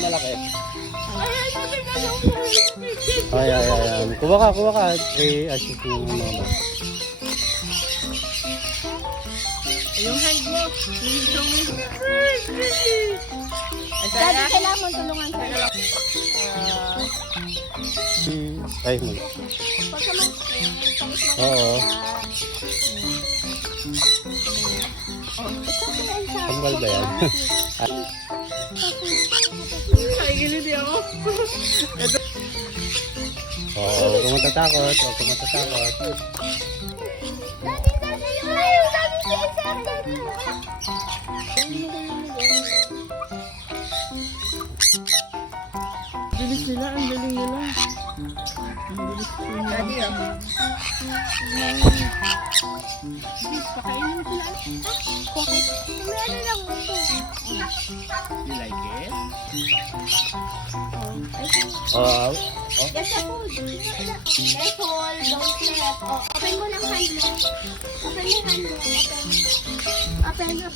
malaki. Ay. Kuha ka. Assist mo mga bata. Yung hand mo. Daddy, kailangan mo tulungan ka. Ay mo. Pag ka Oo. Tanggal ba yan? Ay, ginidi ako. Oo, huwag kang matatakot. Bilis nila, ang galing nila. Daddy, bilis, pakainin mo sila. Meron lang ito. You like it? Oo. There's a food. Careful, don't slip. Open mo ng hand mo. Open mo. Open.